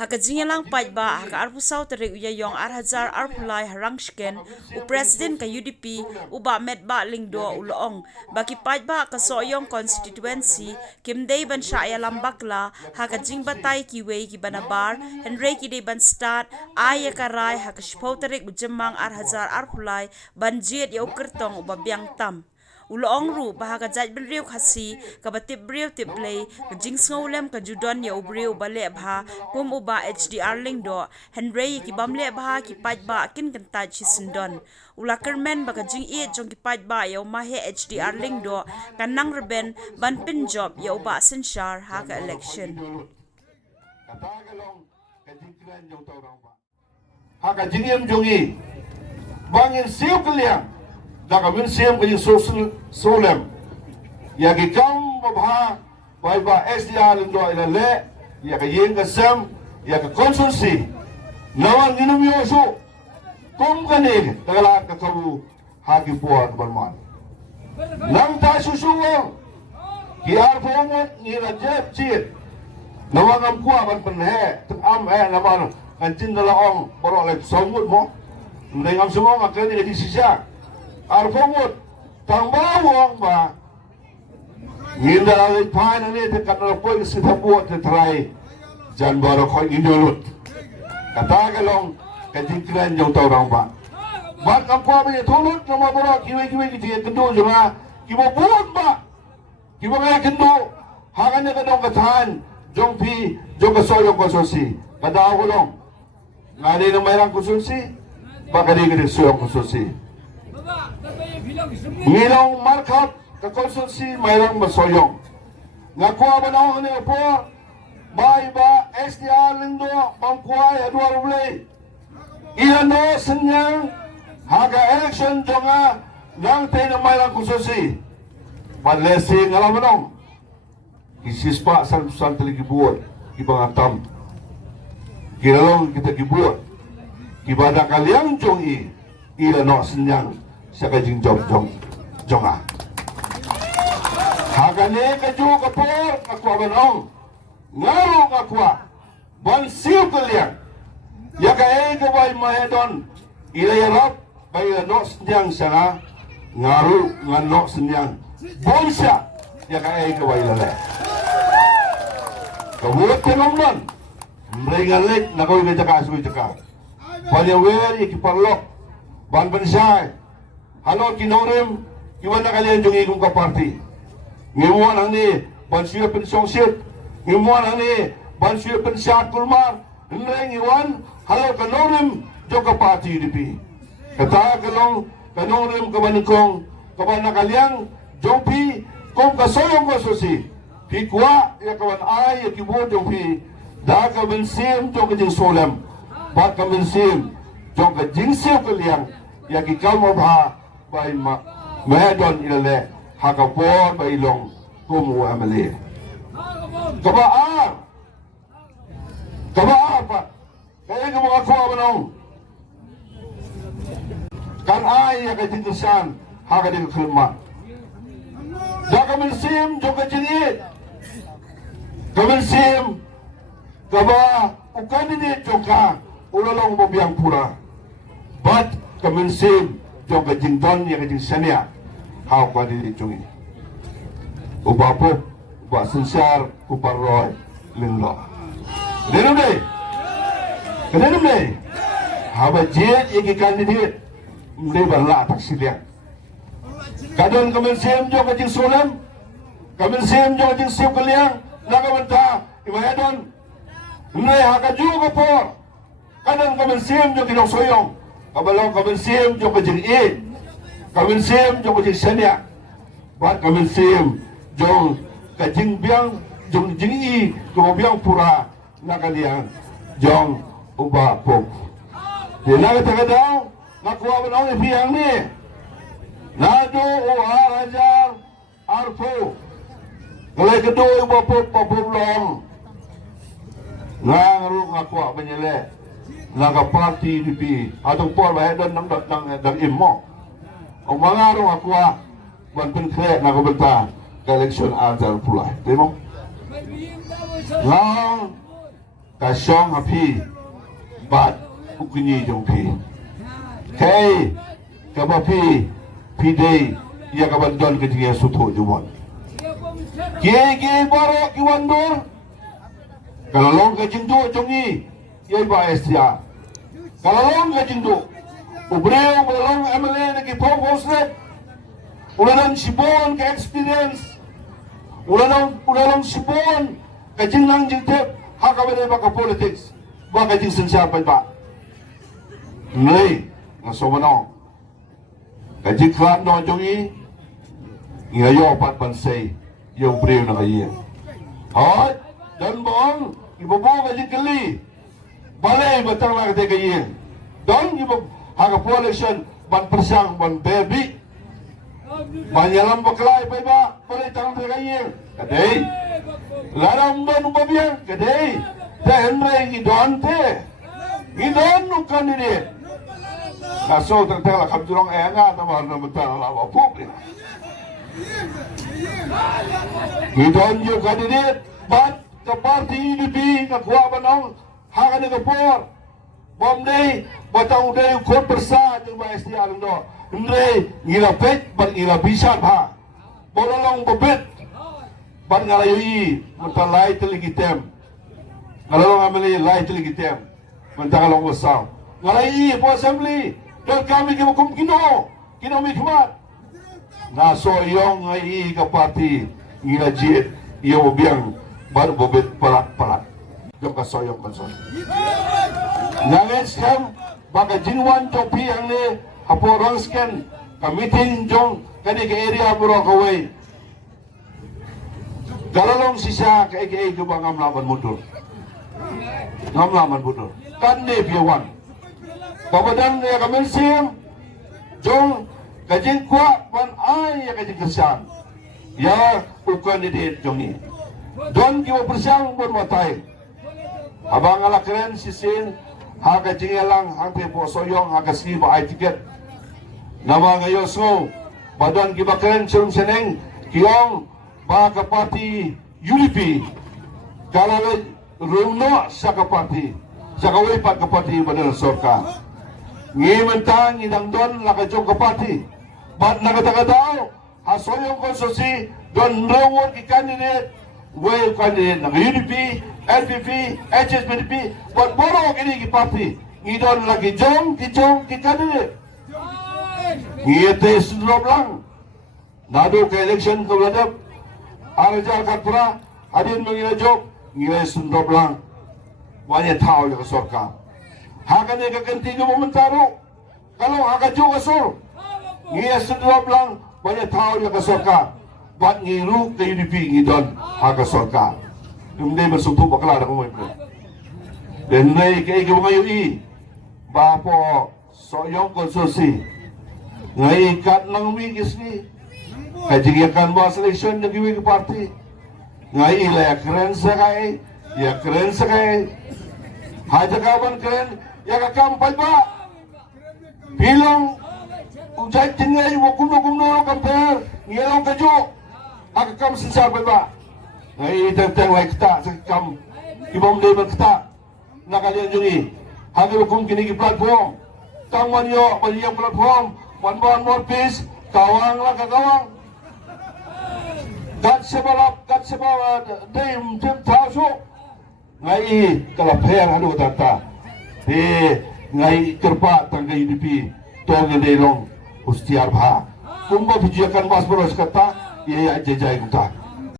haka jinyalang Paidbah haka arpusaw tarik uyayong arhajar arpulay harangsken u president ka UDP uba Metbah lingdo uloong baki Paidbah ka Sohiong constituency kimday ban Shah Ialam Bakla haka jingbatay kiway ki Nabar Henry ki ban start ay karay haka shipaw tarik ujemang arhajar arpulay banjit yaw kertong uba biang tam uloong ru bahaga jaj benriu khasi kabatip briu tiplay kajing snowlem ka judon ya ubriu bale bha kum uba HDR lingdo Henry ki bamle bha ki Paidbah kin kanta chisindon ulakermen baga jing e jong ki Paidbah ya mahe HDR lingdo kanang reben ban pin job ya uba senshar ha ka election haka jingem jongi bangin siu kaliang daga min siem kajing social solem ya ki kam babha Paidbah SDR lindo ila le ya ka yeng ka sem ya ka consulsi nawan ninum yosu kum kane tagala ka kabu haki buat barman nang ta susuwong ki arfomot ni rajab chit nawan am kwa ban penhe tuk am naman kan tindalaong borok le somut mo ndai am semua makan ni di sisa arfomut tang bawang ba nginda ay pan ani te kanal poi si thabuat te trai jan baro khoi idolut kata galong katingkran jong tau rang ba mat kam kwa be tholut nama baro kiwe ki te kendo jonga kibo buat ba kibo ga kendo hagan ka dong kathan jong pi jong ka soyo ko sosi kada golong ngani na mayang kususi bakari ke soyo ko sosi ngilong markat ka konsulsi mayroong masoyong ngakuha ba na ako niyo po Paidbah SDR lindo bangkuhay adwar ulay iano senyang haga election jonga nang tayo na mayroong konsulsi panlesi ngalamanong isispa san taligibuot ibang atam kinalong kita gibuot ibada kaliang jong iano senyang sa kajing jonga hagane kaju kapor kakwa banong ngaro kakwa ban siu kalian ya kae kabay mahedon ilayarap bay no senyang sana ngaru ngano senyang bonsa ya kae kabay lale kabuat konomnon mrengalek nakoy ka jaka suy jaka palyawer ikiparlok ban bansay halo kinorem iwan na kalian jong igong kaparti ngimuan ang ni bansuya pensong sit ngimuan ang ni bansuya pensat kulmar nreng iwan halo kanorem jong kaparti UDP kata kalong kanorem kabanikong kaban na kalian jong pi kong kasoyong kasosi pi kwa ya kawan ay ya kibo jong pi da kabensim jong kajing solem bat kabensim jong kajing siw kaliang ya kikal mabha bay mahedon ilale hakapor bay long kumu amali kabaar pa kaya nga mga kuha manong kan ay ya katintusan haka di kakalma da kaminsim jong kajinit kaminsim kaba ukandinit jong ka ulalong mabiyang pura bat kaminsim jong kajing don ya kajing sanya hau kwa di jungi ubapo uba sensar uparroy linglo kenenum deh haba jet iki kandidate mde barla taksilian kadon kaminsim jong kajing sulam kaminsim jong kajing siu kaliang nakamanta imahedon mde hakaju kapor kadon kaminsim jong kinong soyong kabalong kaminsim jong kajing kaminsim jong kajing sanya bat kaminsim jong kajing biang jong jingi biang pura nakaliang jong uba pop di nakataga daw nakuha ba na ang ipiyang ni nado o harajar arpo kalay kado uba pop papublong ngakuha ba nila naka-party UDP atong por mahedon ng imo o mga araw akuha bantin kre nakabenta ka eleksyon adal pula timo lang kasyong hapi bat ukini jong pi kay kabapi pidei ya kabandon ketinggian sutu jumon gege baro kiwandor kalau long kejingdu jongi yai ba estia kalau long kejingdu ubreo belong MLA lagi pokoslet ulang sibon ke experience ulang sibon kejinglang jingtep hakabere ba ka politics ba kejing sensial pa nei ngasomanong kajik klan no jongi ngayo pat pansay yung breo na kayo hot dan bong ibubo kajik kali balay batang lang kate kayo don ibubo haga election ban persang ban baby ban Ialam Bakla Paidbah balay tang kate kayo kadai larang don ubabiang kadai ta henry gidon te gidon no candidate kaso tertela kapjurong enga tamar na betal lawa puk gidon yo candidate bat ke parti UDP ke kuah banong haka ni kapor bom day batang day kon persa jeng ba SDA do ndre ngila pet bat ngila bisa ha bolong bebet bat ngalayui mentalai teligitem ngalong ameli lai teligitem mentalong wasau ngalai po assembly dan kami ke hukum kino mikmat na Sohiong ai ke parti ngila jit iyo biang baru bobet palat jom ka Sohiong konson nangis kam baga jinwan topi yang ni haporong scan ka meeting jong kani ke area buro kawai galalong sisa ke ke bangam laban mundur ngam laban mundur kan ne piawan pabadan ya kamil sim jong kajing kuat pan ai ya kajing kesan ya bukan di jong ni don kiwa persang pun matai abang ala keren sisin haga jingelang hangte po Sohiong haga Kiba ai tiket nama ngayo so badan Kiba keren serum seneng kiong ba ka parti UDP kalau runo sa ka parti sa kawai pat ka parti badan sorka ngi mentang idang don la ka jong ka parti bat nakatagadaw ha Sohiong konsosi don reward ki candidate way candidate ng UDP LPP HSPDP bat boro kini ki parti ngi don lagi jong ki candidate ngi ete sundrop lang nado ke election ko ladap arjal katpura adin mengina jok ngi sundrop lang wanya tao ya sorka hakane ka ganti ko momentaro kalau haka jo kasor ngi sundrop lang wanya tao ya sorka bat ngiru ke UDP ngi don haka sorka umde bersutu bakla da ko mo den nei ke ko ngayo i ba po Sohiong konsosi ngai kat nang wigis ni kajigiakan ba selection ng giwi party ngai ila ya keren sakai haja kaban keren ya kakam Paidbah pilong ujai tinggal wo kumno kamper ngelong kejo akam sensar Paidbah ngai tentang wai kita sekam ibom de kita nakalian jungi hagi hukum kini ki platform tangwan yo baliang platform one more piece kawang lah kawang kat sebab dem tasu ngai kalaper hadu tata ngai kerpa tangga UDP tong ndelong ustiar bha kumba bijakan mas boros kata ye jajai kuta